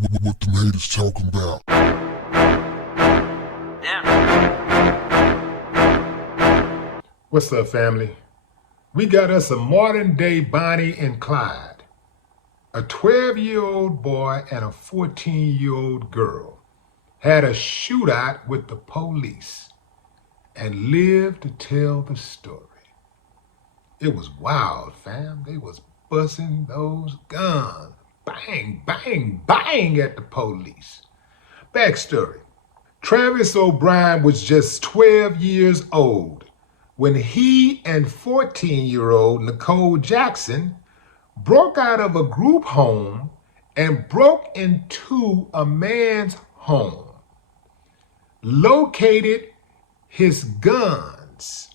What the haters talking about? What's up, family? We got us a modern day Bonnie and Clyde. A 12-year-old boy and a 14-year-old girl had a shootout with the police and lived to tell the story. It was wild, fam. They was busting those guns. Bang, bang, bang at the police. Backstory. Travis O'Brien was just 12 years old when he and 14-year-old Nicole Jackson broke out of a group home and broke into a man's home, located his guns.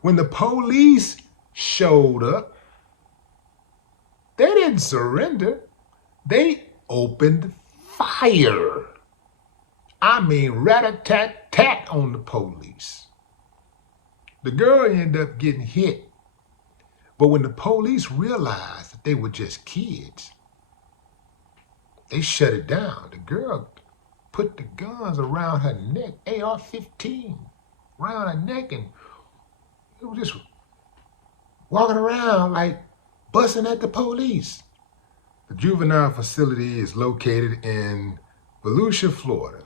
When the police showed up, they didn't surrender. They opened fire. I mean, rat-a-tat-tat on the police. The girl ended up getting hit. But when the police realized that they were just kids, they shut it down. The girl put the guns around her neck, AR-15, around her neck, and it was just walking around like busting at the police. The juvenile facility is located in Volusia, Florida.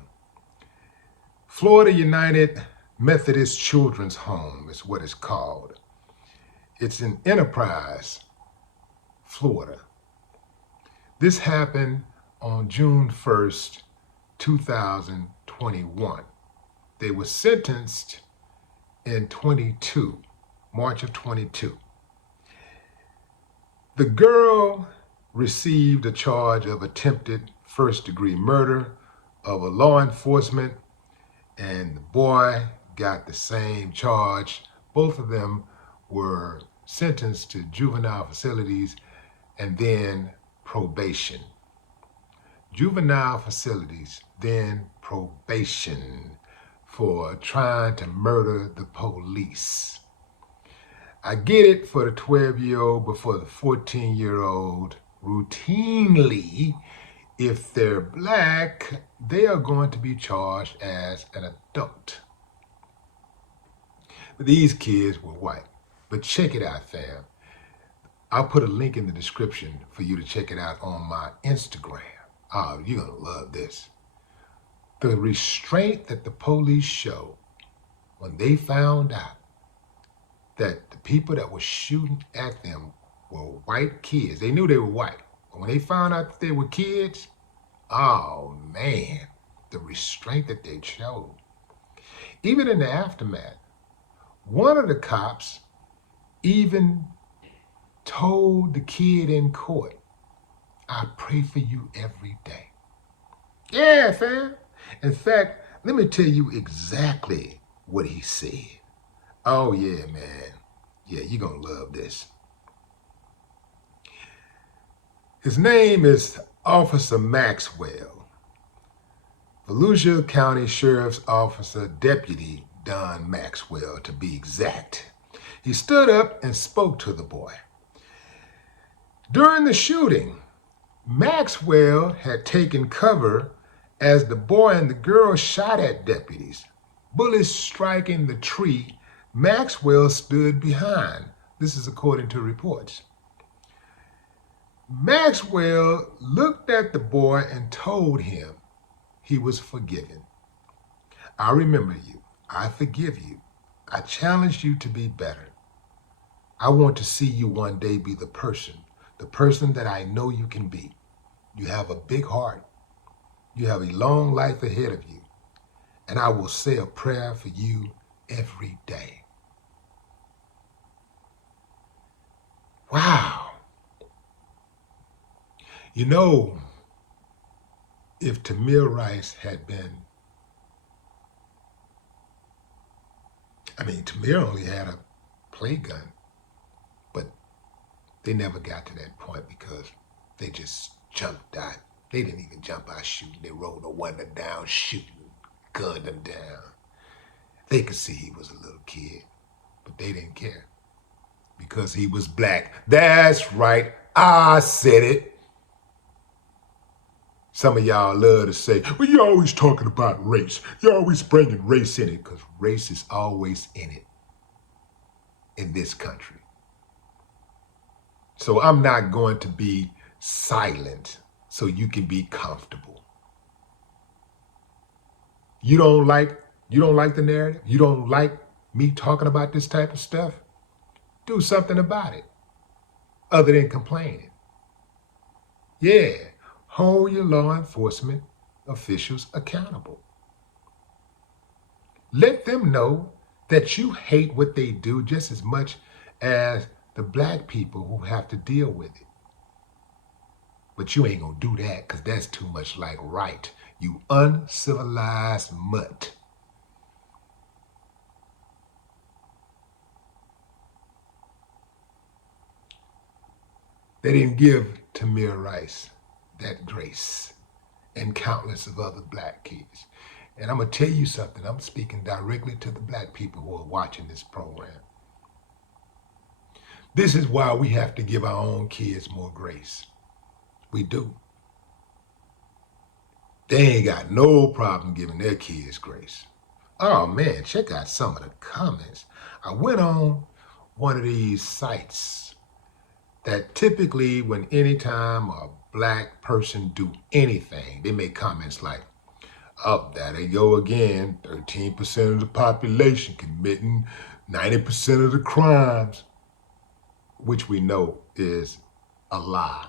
Florida United Methodist Children's Home is what it's called. It's in Enterprise, Florida. This happened on June 1st, 2021. They were sentenced in March of 22. The girl received a charge of attempted first-degree murder of a law enforcement, and the boy got the same charge. Both of them were sentenced to juvenile facilities and then probation. Juvenile facilities, then probation for trying to murder the police. I get it for the 12-year-old, but for the 14-year-old, routinely, if they're black, they are going to be charged as an adult. But these kids were white. But check it out, fam. I'll put a link in the description for you to check it out on my Instagram. Oh, you're gonna love this. The restraint that the police showed when they found out that the people that were shooting at them were white kids. They knew they were white. But when they found out that they were kids, oh man, the restraint that they showed. Even in the aftermath, one of the cops even told the kid in court, I pray for you every day. Yeah, fam. In fact, let me tell you exactly what he said. Oh yeah, man. Yeah, you're gonna love this. His name is Officer Maxwell, Volusia County Sheriff's Officer Deputy Don Maxwell, to be exact. He stood up and spoke to the boy. During the shooting, Maxwell had taken cover as the boy and the girl shot at deputies. Bullets striking the tree, Maxwell stood behind. This is according to reports. Maxwell looked at the boy and told him he was forgiven. I remember you. I forgive you. I challenge you to be better. I want to see you one day be the person that I know you can be. You have a big heart. You have a long life ahead of you. And I will say a prayer for you every day. Wow. You know, if Tamir Rice had been, Tamir only had a play gun, but they never got to that point because they just jumped out. They didn't even jump out shooting. They rolled a window down shooting, gunned him down. They could see he was a little kid, but they didn't care because he was black. That's right. I said it. Some of y'all love to say, well, you're always talking about race. You're always bringing race in it, because race is always in it in this country. So I'm not going to be silent so you can be comfortable. You don't like the narrative? You don't like me talking about this type of stuff? Do something about it other than complaining. Yeah, hold your law enforcement officials accountable. Let them know that you hate what they do just as much as the black people who have to deal with it. But you ain't gonna do that because that's too much like right, you uncivilized mutt. They didn't give Tamir Rice that grace and countless of other black kids. And I'm gonna tell you something, I'm speaking directly to the black people who are watching this program. This is why we have to give our own kids more grace. We do. They ain't got no problem giving their kids grace. Oh man, check out some of the comments. I went on one of these sites that typically when anytime a black person do anything, they make comments like, oh, there they go again, 13% of the population committing 90% of the crimes, which we know is a lie.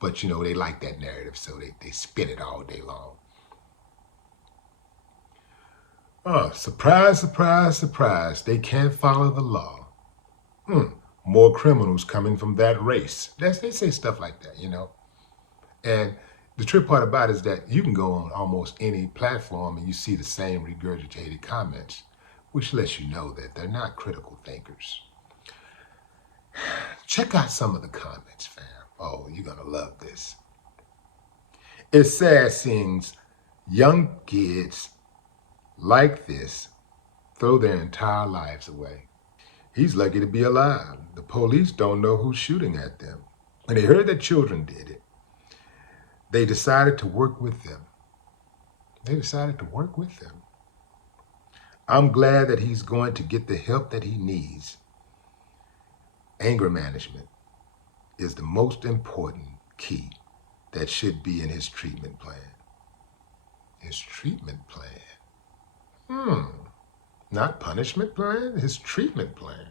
But you know, they like that narrative, so they spin it all day long. Oh, surprise, surprise, surprise, they can't follow the law. More criminals coming from that race. They say stuff like that, you know. And the trip part about it is that you can go on almost any platform and you see the same regurgitated comments, which lets you know that they're not critical thinkers. Check out some of the comments, fam. Oh, you're gonna love this. It's sad seeing young kids like this throw their entire lives away. He's lucky to be alive. The police don't know who's shooting at them. When they heard that children did it, they decided to work with them. I'm glad that he's going to get the help that he needs. Anger management is the most important key that should be in his treatment plan. His treatment plan? Not punishment plan, his treatment plan.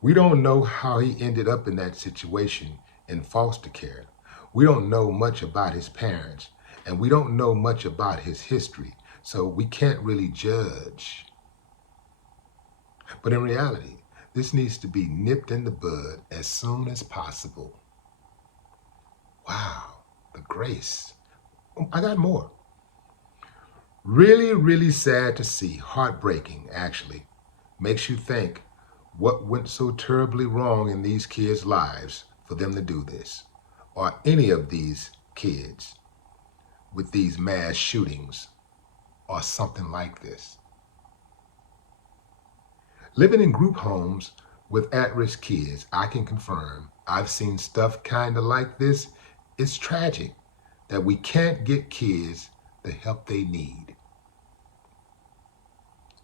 We don't know how he ended up in that situation in foster care. We don't know much about his parents, and we don't know much about his history, so we can't really judge. But in reality, this needs to be nipped in the bud as soon as possible. Wow, the grace. I got more. Really, really sad to see, heartbreaking actually. Makes you think, what went so terribly wrong in these kids' lives for them to do this? Or any of these kids with these mass shootings or something like this. Living in group homes with at-risk kids, I can confirm I've seen stuff kind of like this. It's tragic that we can't get kids the help they need.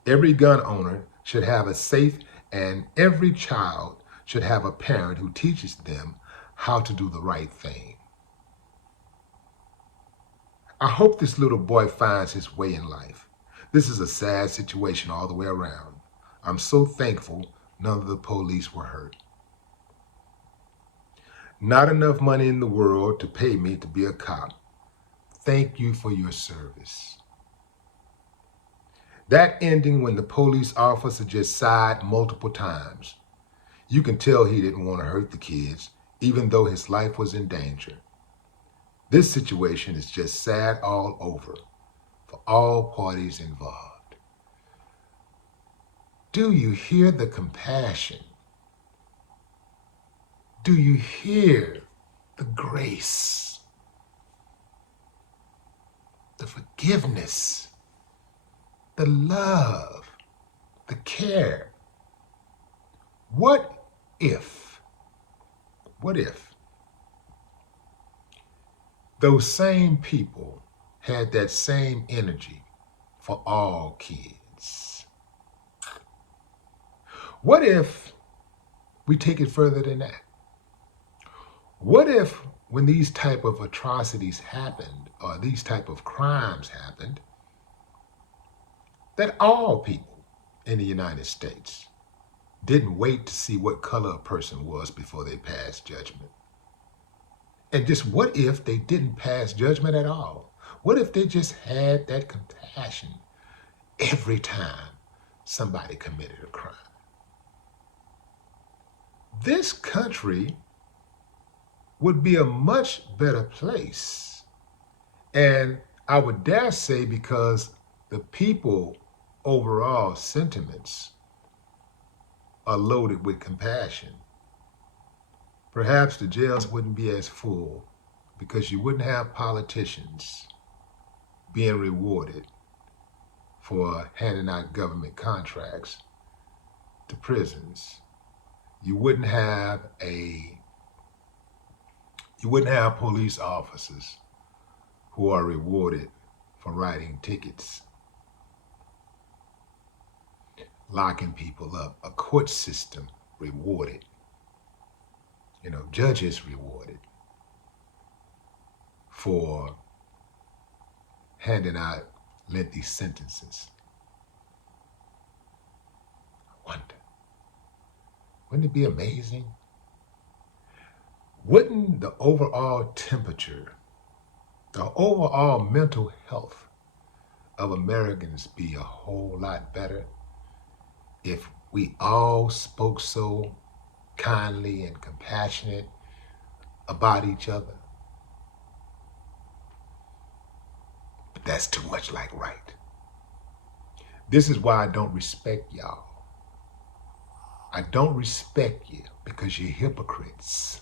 Every gun owner should have a safe, and every child should have a parent who teaches them how to do the right thing. I hope this little boy finds his way in life. This is a sad situation all the way around. I'm so thankful none of the police were hurt. Not enough money in the world to pay me to be a cop. Thank you for your service. That ending when the police officer just sighed multiple times. You can tell he didn't want to hurt the kids, even though his life was in danger. This situation is just sad all over for all parties involved. Do you hear the compassion? Do you hear the grace? The forgiveness? The love? The care? What if those same people had that same energy for all kids. What if we take it further than that? What if when these type of atrocities happened, or these type of crimes happened, that all people in the United States didn't wait to see what color a person was before they passed judgment? And just what if they didn't pass judgment at all? What if they just had that compassion every time somebody committed a crime? This country would be a much better place. And I would dare say, because the people overall sentiments are loaded with compassion, perhaps the jails wouldn't be as full, because you wouldn't have politicians being rewarded for handing out government contracts to prisons. You wouldn't have police officers who are rewarded for writing tickets, locking people up, a court system rewarded, judges rewarded for handing out lengthy sentences. I wonder, wouldn't it be amazing? Wouldn't the overall temperature, the overall mental health of Americans be a whole lot better if we all spoke so kindly and compassionate about each other? But that's too much like right. This is why I don't respect y'all. I don't respect you because you're hypocrites.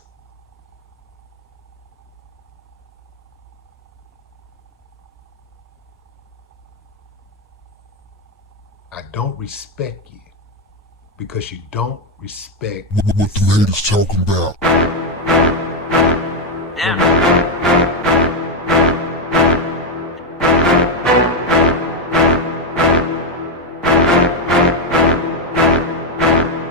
I don't respect you because you don't respect What the haters talking about?